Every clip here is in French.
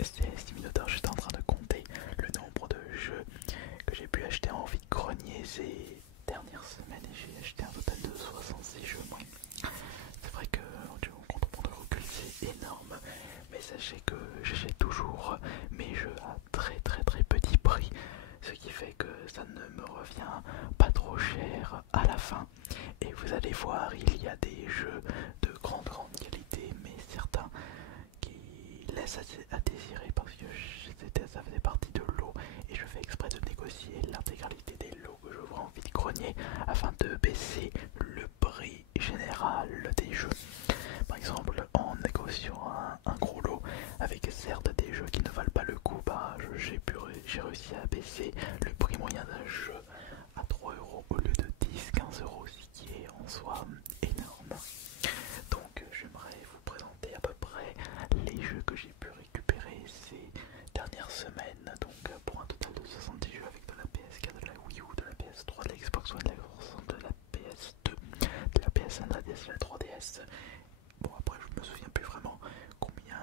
C'est Minotaur, j'étais en train de compter le nombre de jeux que j'ai pu acheter en vide-grenier ces dernières semaines et j'ai acheté un total de 66 jeux. Moi. C'est vrai que quand on prend de recul c'est énorme, mais sachez que j'achète toujours mes jeux à très petit prix, ce qui fait que ça ne me revient pas trop cher à la fin. Et vous allez voir, il y a des jeux de grande qualité, mais certains qui laissent à désirer parce que ça faisait partie de l'eau et je fais exprès de négocier l'intégralité des lots que je vois en vide-grenier afin de baisser le prix général des jeux. Par exemple, en négociant un gros lot avec certes des jeux qui ne valent pas le coup, j'ai réussi à baisser le prix moyen d'un jeu à 3 € au lieu de 10-15 €, ce qui est en soi énorme. Donc j'aimerais vous présenter à peu près les jeux que j'ai pu récupérer ces dernières semaines. Donc pour un total de 70 jeux avec de la PS4, de la Wii U, de la PS3, de la Xbox One, de la Xbox 360, de la PS2, de la PS1, de la DS, de la 3DS. Bon après je me souviens plus vraiment combien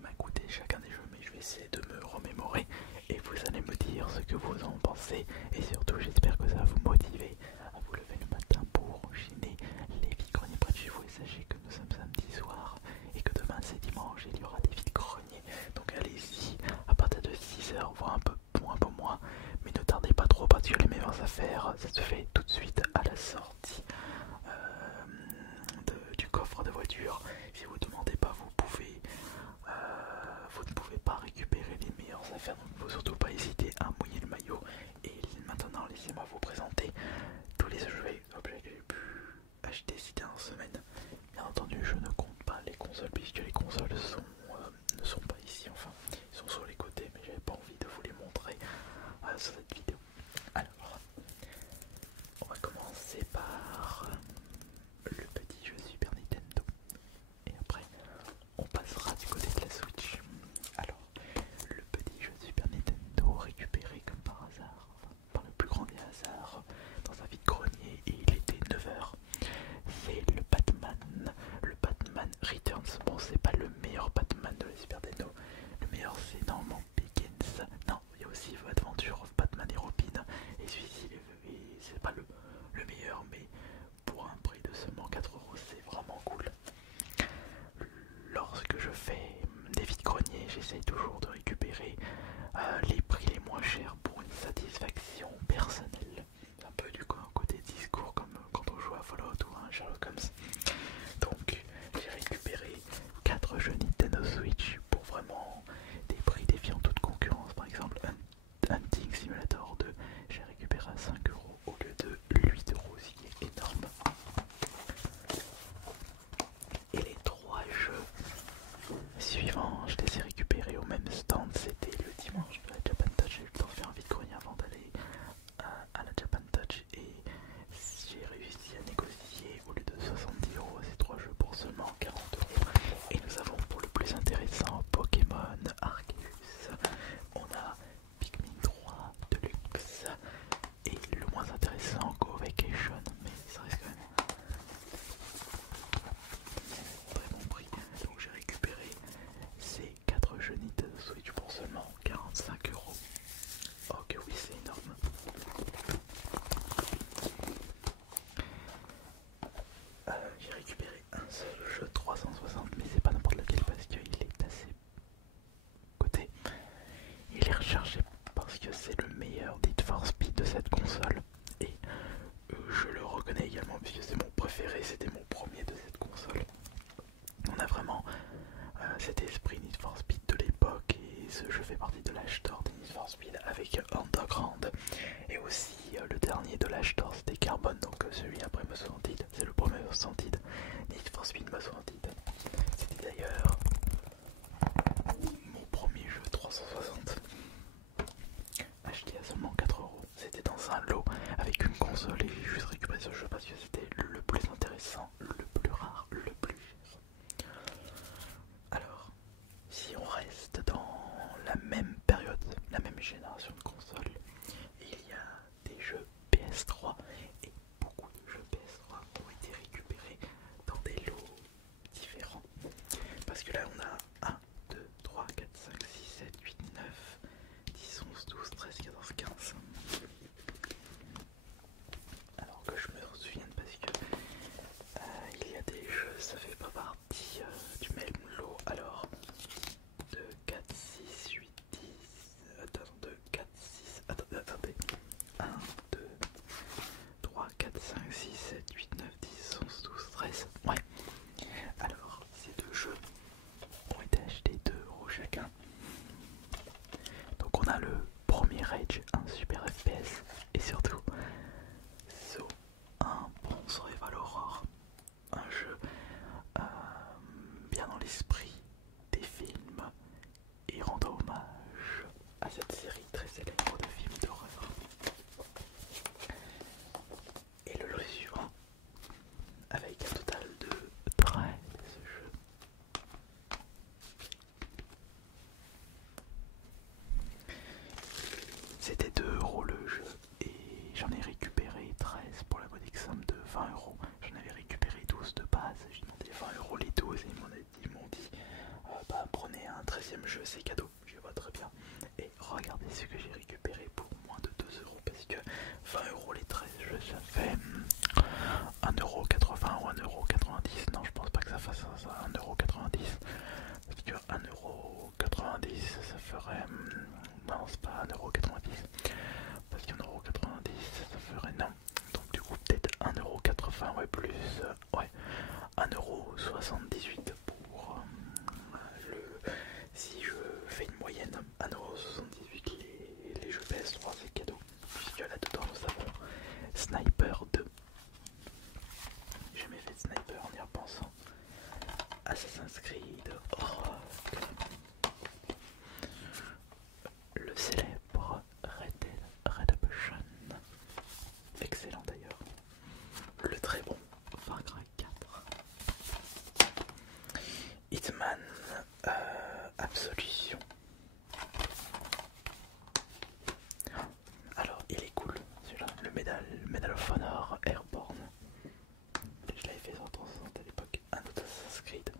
m'a coûté chacun des jeux, mais je vais essayer de me remémorer et vous allez me dire ce que vous en pensez et surtout j'espère que ça va vous motiver à vous lever le matin pour enchaîner les vide-greniers près de chez vous. Et sachez que nous sommes samedi soir et que demain c'est dimanche et il y aura des vide-greniers, donc allez-y à partir de 6 h voire un peu moins, mais ne tardez pas trop parce que les meilleures affaires ça se fait tout de suite à la sortie du coffre de voiture. Si vous ne demandez pas, vous ne pouvez pas récupérer les meilleures affaires, donc il ne faut surtout pas hésiter à mouiller le maillot. Et maintenant, laissez-moi vous présenter tous les objets que j'ai pu acheter ces dernières semaines. Bien entendu, je ne compte pas les consoles puisque les consoles ne sont pas ici, enfin, ils sont sur les côtés, mais j'avais pas envie de vous les montrer sur cette vidéo. Alors, on va commencer par le petit jeu Super Nintendo. Et après, on passera du côté de la Switch. Alors, le petit jeu Super Nintendo récupéré comme par hasard, enfin, par le plus grand des hasards, dans un vide-grenier, et il était 9 h. C'est le Batman Returns. Bon, c'est pas le meilleur Batman de la Super Nintendo. Le meilleur, c'est normalement Begins. Non, il y a aussi Adventure of Batman et Robin. Et celui-ci, c'est pas le meilleur, mais pour un prix de seulement 4 €, c'est vraiment cool. Lorsque je fais des vides-greniers, j'essaye toujours de récupérer les prix les moins chers pour une satisfaction personnelle. Un peu du côté discours comme quand on joue à Fallout ou à un Sherlock Holmes. Donc j'ai récupéré 4 jeux Nintendo Switch pour vraiment des prix défiant toute concurrence. Par exemple Hunting Simulator 2, j'ai récupéré à 5 € au lieu de 8 €, ce qui est énorme. Et les 3 jeux suivants, je les ai récupérés au même stand. C'était le dimanche de la Japan Touch. J'ai eu le temps de faire un vide-grenier avant d'aller à la Japan Touch et j'ai réussi à négocier au lieu de 70 € ces 3 jeux pour seulement 40 €. Et nous avons pour le plus intéressant Pokémon Arceus, on a Pikmin 3 Deluxe et le moins intéressant Go Vacation, mais ça reste quand même très bon prix. Donc j'ai récupéré ces 4 jeux Nintendo Switch pour seulement 45 €. Ok, oui, c'est énorme. J'ai récupéré un seul jeu 360, mais c'est pas n'importe lequel parce qu'il est assez coté. Il est recherché parce que c'est le meilleur Need for Speed de cette console. Et je le reconnais également puisque c'est mon préféré, c'était mon premier de cette console. On a vraiment cet esprit Need for Speed de l'époque et ce jeu fait partie de l'âge d'or des Need for Speed avec Underground et aussi le dernier de l'âge d'or c'était Carbone, donc celui après Most Wanted, c'est le premier Most Wanted, Need for Speed Most Wanted. C'était d'ailleurs mon premier jeu 360 acheté à seulement 4 €. C'était dans un lot avec une console et j'ai juste récupéré ce jeu parce que c'était le plus intéressant, le plus rare, le plus cher. Alors, si on reste dans la même période, la même génération de consoles, il y a des jeux PS3 et beaucoup de jeux PS3 ont été récupérés dans des lots différents. Parce que là on a 1, l'esprit des films et rendant hommage à cette série très célèbre de films d'horreur. Et le lot suivant, avec un total de 13 jeux. C'était 2 € le jeu et j'en ai récupéré 13 pour la modique somme de 20 €. J'en avais récupéré 12 de base, j'ai demandé 20 € les 12 et ils m'ont dit bah prenez un 13e jeu, c'est cadeau. Je vois très bien. Et regardez ce que j'ai récupéré pour moins de 2 € parce que 20 € les 13 jeux ça fait 1,80 € ou 1,90 €. Non, je pense pas que ça fasse ça, 1,90 €. Parce que 1,90 € ça ferait. Non, c'est pas 1,90 €. Parce qu'1,90 € ça ferait. Non. Donc, du coup, peut-être 1,80 € ouais, plus. Ouais, 1,78 € pour le. Si je fais une moyenne, 1,78 € les jeux PS3, c'est cadeau. Puisque là-dedans, nous avons Sniper 2. J'ai jamais fait de Sniper en y repensant. Assassin's Creed Rogue, le célèbre Red Dead Redemption, excellent d'ailleurs, le très bon Far Cry 4, Hitman Absolution. Alors il est cool celui-là, le Medal of Honor Airborne. Je l'avais fait sur 360 à l'époque. Un autre Assassin's Creed,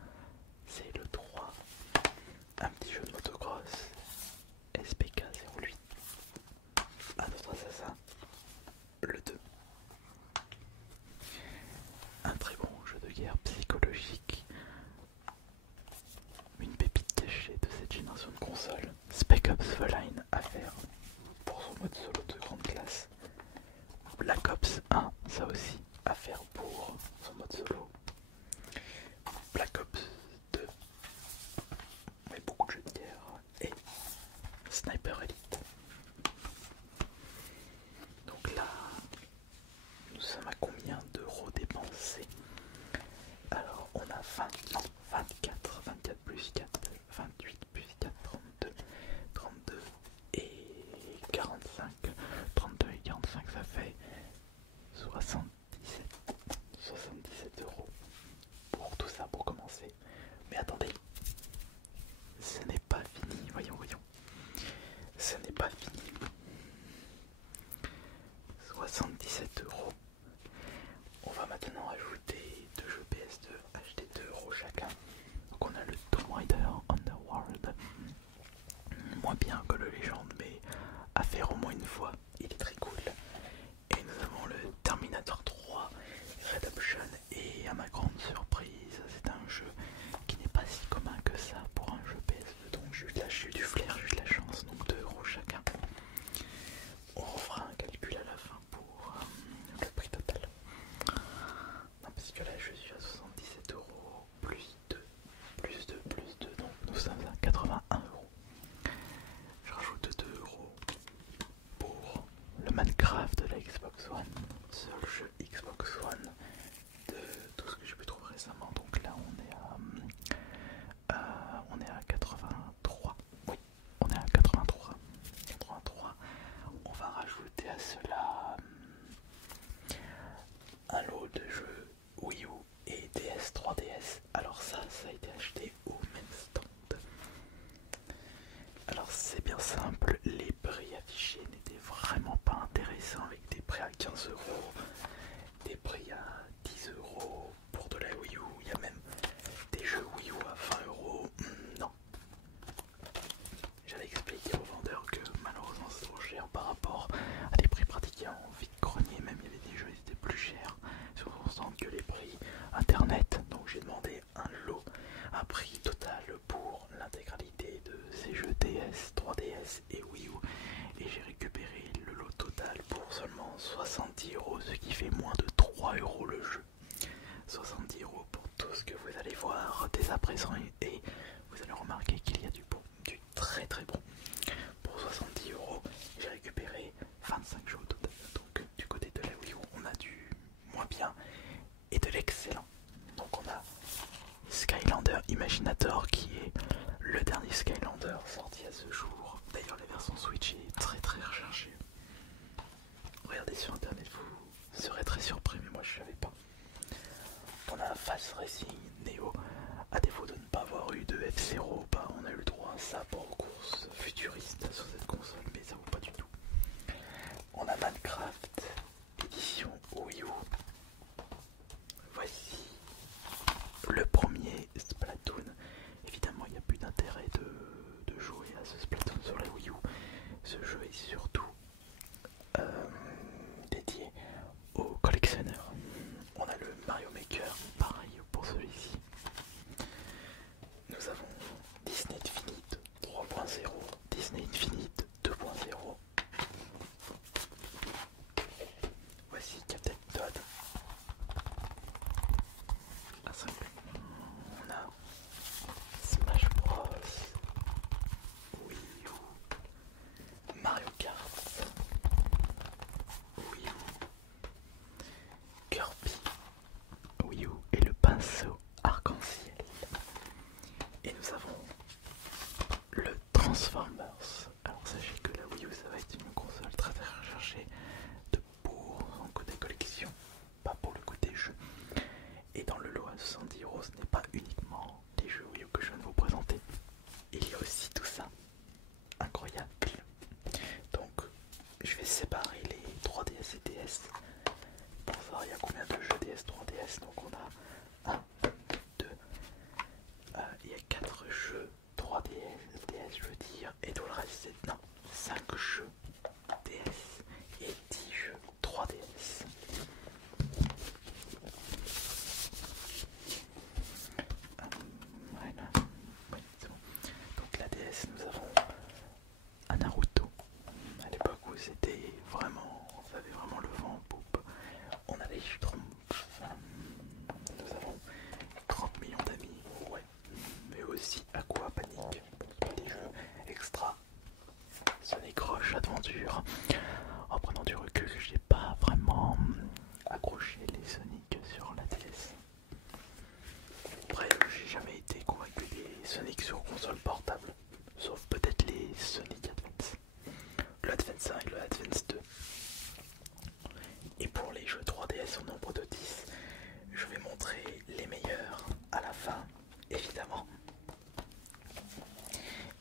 c'est le 3. Un petit jeu de motocross, SPK-08. Un autre assassin, le 2. Un très bon jeu de guerre psychologique. Une pépite cachée de cette génération de consoles. Spec Ops The Line à faire pour son mode solo de grande classe. Black Ops 1, ça aussi, à faire pour son mode solo. Black Ops 2, mais beaucoup de jeux de guerre. Et Sniper Elite. Donc là, nous sommes à combien d'euros dépensés? Alors on a 20, non, 24, 24 plus 4, 28 plus 4, 32, 32 et 45. 32 et 45 ça fait 77, 77 € pour tout ça pour commencer. Mais attendez, ce n'est pas fini, voyons. Ce n'est pas fini. 77 €. On va maintenant ajouter 2 jeux PS2, acheter 2 € chacun. Donc on a le Tomb Raider Underworld, moins bien que le Légende, mais à faire au moins une fois, il est très cool. Et nous avons le Terminator 3 Redemption, et à ma grande surprise, c'est un jeu qui n'est pas si commun que ça pour un jeu PS2, donc j'ai eu du flair, j'ai eu de la chance, donc 2 € chacun. On refera un calcul à la fin pour le prix total. Non, parce que là je suis à 77 € plus 2, donc nous sommes à 81 €. Je rajoute 2 € pour le Minecraft de la Xbox One, seul jeu Xbox One de tout ce que j'ai pu trouver récemment. Donc là on est à 83. Oui, on est à 83. On va rajouter à cela un lot de jeux Wii U et DS 3DS. Alors ça a été acheté au même stand. Alors c'est bien simple, les prix affichés n'étaient vraiment pas intéressants, avec des prix à 15 €, des prix à 10 € pour de la Wii U. Il y a même des jeux Wii U à 20 €. Non. J'avais expliqué au vendeur que malheureusement c'est trop cher par rapport à des prix pratiqués en vide-grenier. Même il y avait des jeux qui étaient plus chers sur son stand que les prix internet. Donc j'ai demandé un lot, un prix total pour l'intégralité de ces jeux DS, 3DS et Wii U. Et j'ai récupéré le lot total pour seulement 70 €, ce qui fait moins de 3 € le jeu. 70 € pour tout ce que vous allez voir dès à présent, et vous allez remarquer qu'il y a du très très bon. Pour 70 €, j'ai récupéré 25 jeux au total. Donc du côté de la Wii U, on a du moins bien et de l'excellent. Donc on a Skylander, imaginez Imaginator qui est le dernier Skylander sorti à ce jour. D'ailleurs la version Switch est très très recherchée. Regardez sur internet, vous serez très surpris, mais moi je savais pas. On a Fast Racing Neo, à défaut de ne pas avoir eu de F-Zero, bah, on a eu le droit à ça pour course futuriste sur cette console, mais ça vaut pas du tout. On a Minecraft édition Wii U. Voici le premier Splatoon. Évidemment, il n'y a plus d'intérêt de jouer à ce Splatoon sur la Wii U. Ce jeu est surtout dédié aux collectionneurs. On a le Mario Maker, pareil pour celui-ci. Nous avons Disney Infinite 3.0, Disney Infinite 2.0. Voici Captain Toad. On a Smash Bros, Wii U, Mario Kart, Wii U, Kirby, Wii U et le pinceau arc-en-ciel. Et nous avons le Transformers. Alors sachez que la Wii U ça va être une console très très recherchée pour son côté collection, pas pour le côté jeu. Et dans le lot à 70€, ce n'est pas uniquement les jeux Wii U que je viens de vous présenter. Il y a aussi tout ça. Incroyable. Donc, je vais séparer les 3DS et DS. Pour savoir il y a combien de jeux DS, 3DS. Donc on a 1, 2, il y a 4 jeux 3DS, DS je veux dire. Et tout le reste c'est, non, 5 jeux DS et 10 jeux 3DS. Voilà, oui, c'est bon. Donc la DS, nous avons un Naruto. À l'époque où c'était vraiment, ça avait vraiment le vent en poupe. On avait Schtroumpf. Nous avons 30 millions d'amis, ouais. Mais aussi Aqua Panic, des jeux extra. Sonic Rush Adventure. En prenant du recul, j'ai pas vraiment accroché les Sonic sur la DS. Après, j'ai jamais été convaincu des Sonic sur console portable, sauf peut-être les Sonic Advance, le Advance 1 et le Advance 2. Et pour les jeux 3DS au nombre de 10, je vais montrer les meilleurs à la fin, évidemment.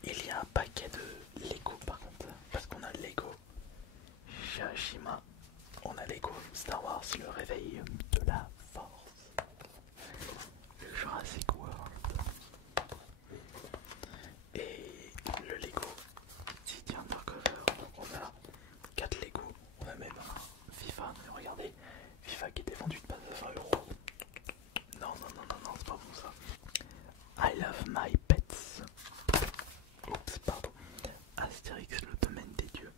Il y a un paquet de Lego par contre, parce qu'on a Lego Hiroshima, on a Lego Star Wars, le réveil de la force, le Jurassic World et le Lego City Undercover. Donc on a 4 Lego, on a même un FIFA, mais regardez, FIFA qui était vendu de base à 20€. Non, non, non, non, non, c'est pas bon ça. I love my pets. Oups, pardon. Astérix, le domaine des dieux.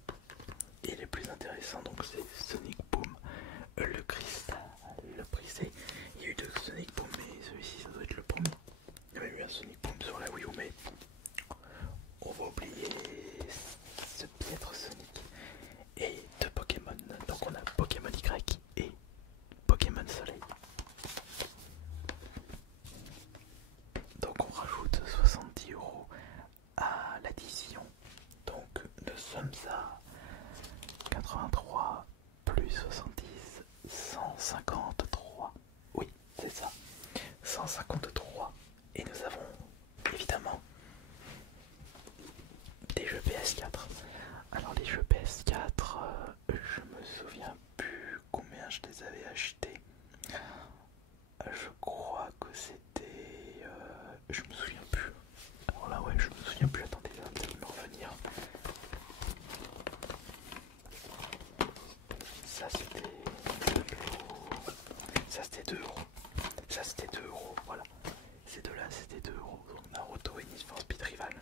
Et les plus intéressants, donc c'est Sonic Boom, le cristal, le brisé. Il y a eu deux Sonic Boom, mais celui-ci ça doit être le premier. Il y a même eu un Sonic Boom sur la Wii U, mais on va oublier ce piètre Sonic. Et deux Pokémon, donc on a Pokémon Y et Pokémon Soleil. Donc on rajoute 70€ à l'addition. Donc nous sommes à 83 plus 70, 153. Oui, c'est ça. 153. Et nous avons évidemment des jeux PS4. Alors les jeux PS4, je me souviens plus combien je les avais achetés. Je crois que c'était... je me souviens plus. Alors là ouais, je me souviens plus. Attendez, ça va me revenir. Ça c'était 2€. Ça c'était 2€, voilà. Ces deux là c'était 2€. Donc Naruto et Need for Speed Rival.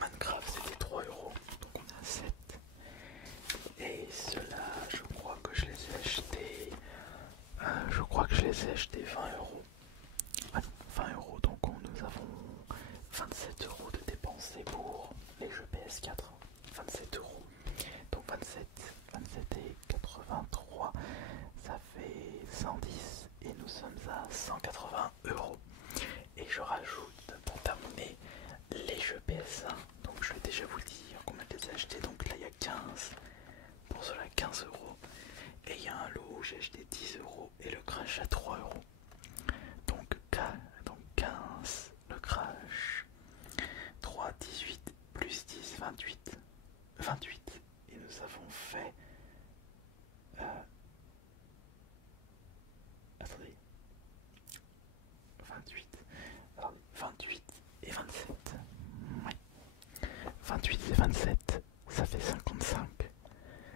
Minecraft c'était 3€. Donc on a 7. Et ceux-là, je crois que je les ai achetés. Je crois que je les ai achetés 20€. Ah, 20€, donc nous avons 27€ de dépensés pour les jeux PS4. 27€. Donc 27 et 83, ça fait 110. à 180 €. Et je rajoute pour terminer les jeux PS1. Donc je vais déjà vous dire combien je les ai achetés. Donc là il y a 15, pour cela 15 €. Et il y a un lot où j'ai acheté 10 € et le crash à 3 €. Donc 15, le crash, 3, 18, plus 10, 28. 28. Et nous avons fait... attendez. 28. Alors, 28 et 27. Ouais. 28 et 27, ça fait 55.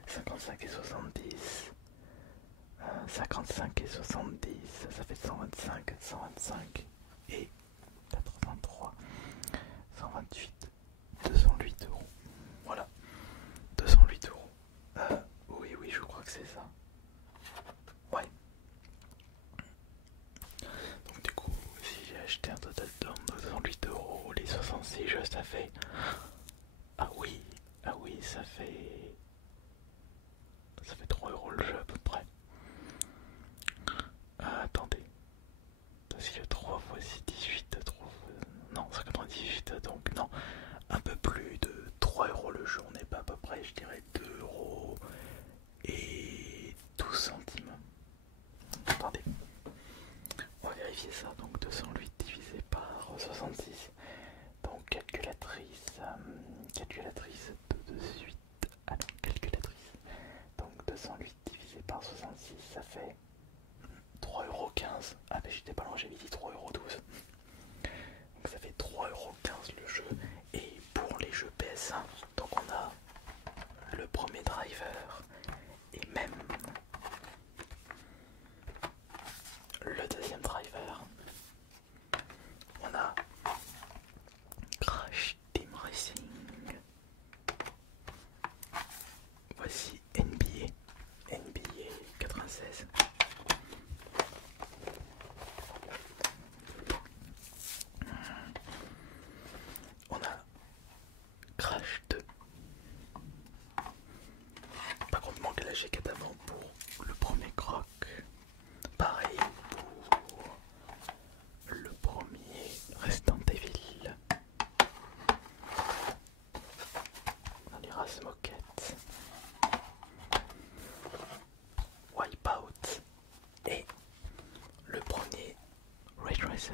55 et 70. 55 et 70, ça fait 125. 125 et 83. 128. 208 €. Voilà. 208 €. Oui, oui, je crois que c'est ça. Ouais. Donc du coup, si j'ai acheté un total de 208 €, les 66 jeux, ça fait... Ah oui, ça fait... Ça fait 3 € le jeu à peu près. Attendez. Si le 3 fois 6, 18, 3 fois... Non, 98, donc non. Un peu plus de 3 € le jeu, on n'est pas à peu près, je dirais 2 € et 12 centimes. Attendez. On va vérifier ça, donc 208 divisé par 66. Donc calculatrice, calculatrice tout de suite. Alors calculatrice. Donc 208 divisé par 66, ça fait 3,15 €. Ah mais j'étais pas loin, j'avais dit 3,12 €. Donc ça fait 3,15 € le jeu. Et pour les jeux PS1, donc on a le premier driver et même le deuxième driver. On a Crash Team Racing. Voici NBA 96. On a Crash 2. Par contre, manque la G4 avant pour le premier croc. Pareil pour le premier Resident Evil. On a les races moquettes. Wipeout. Et le premier Ray Tracer.